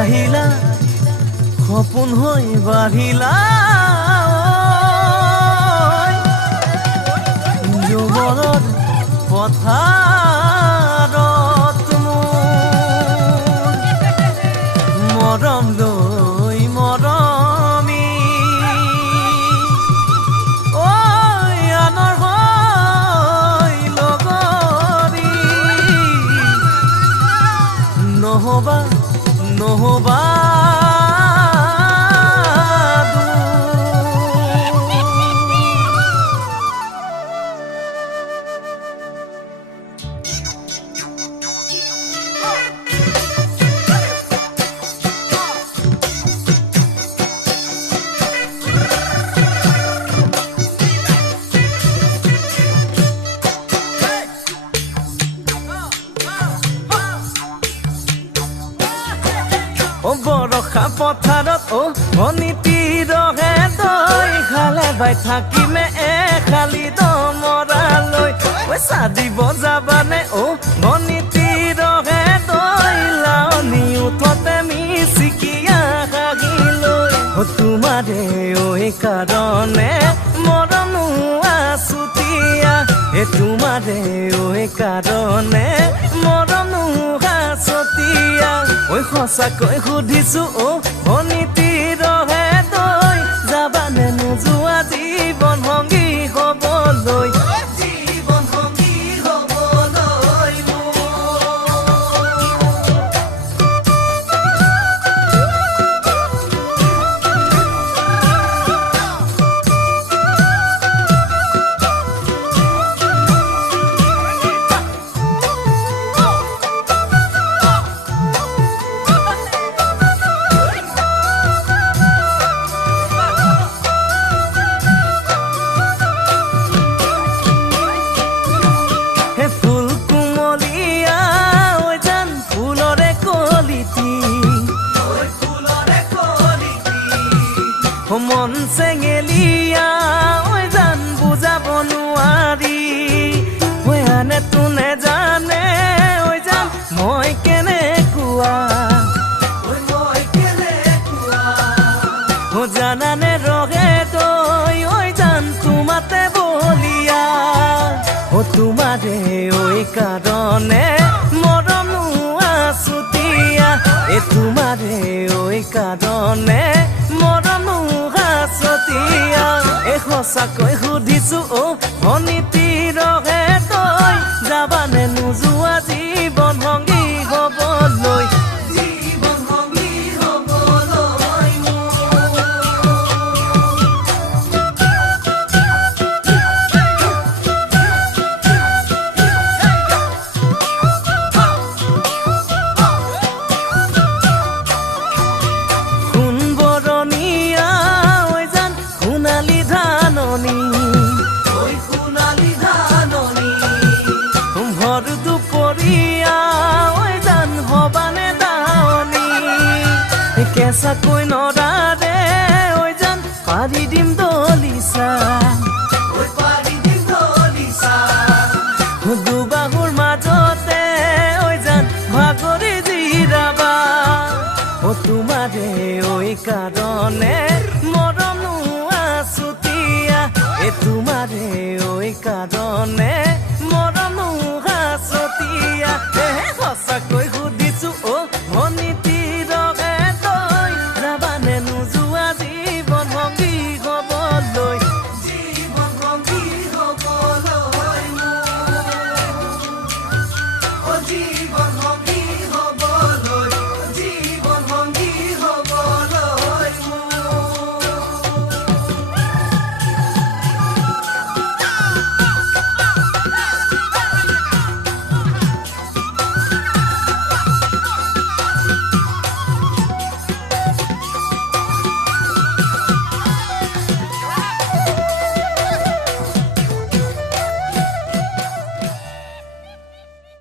আহিলা সপোন হৈ বাঢ়িলা যুৱৰৰ পথাৰত মৰম লৈ মৰমি আনৰ হৈ লগৰী নহবা নহবা বৰষা পথাৰত অনীতি ৰহে তই খালে বাই থাকিমে খালি দমৰালৈ পইচা দিব যাবানে অনীতি ৰহে তই লাৱনি উঠতে মিচিকিয়া হাগিলৈ তোমাৰে কাৰণে মৰনো আছুতীয়া তোমাৰে কাৰণে মৰনো আছতীয়া সঁচাকৈ সুধিছো অনীতি ৰহে তই যাবানে নোযোৱা জীৱন সংগী হবলৈ জীৱন সংগী হবলৈ মন চেঙেলিয়া জান বুজাব নোৱাৰি আনে তোনে জানে জান মই কেনেকুৱা জানানে ৰহে তই জান তোমাতে বলিয়া তোমাৰে কাৰণে মৰমো আছুতীয়া তোমাৰে কাৰণে মৰমো আছতীয়া সঁচাকৈ সুধিছো অনীতি ৰহে তই যাবানে নোযোৱা জীৱন সংগী হবলৈ জীৱন সংগী হবলৈ কেঁচাকৈ নৰাৰে জান পাৰি দিম দলিচা দুবাহুৰ মাজতে জান ভাগৰি জিৰাবা তোমাৰে কাৰণে মৰমো আছুতীয়া তোমাৰে কাৰণে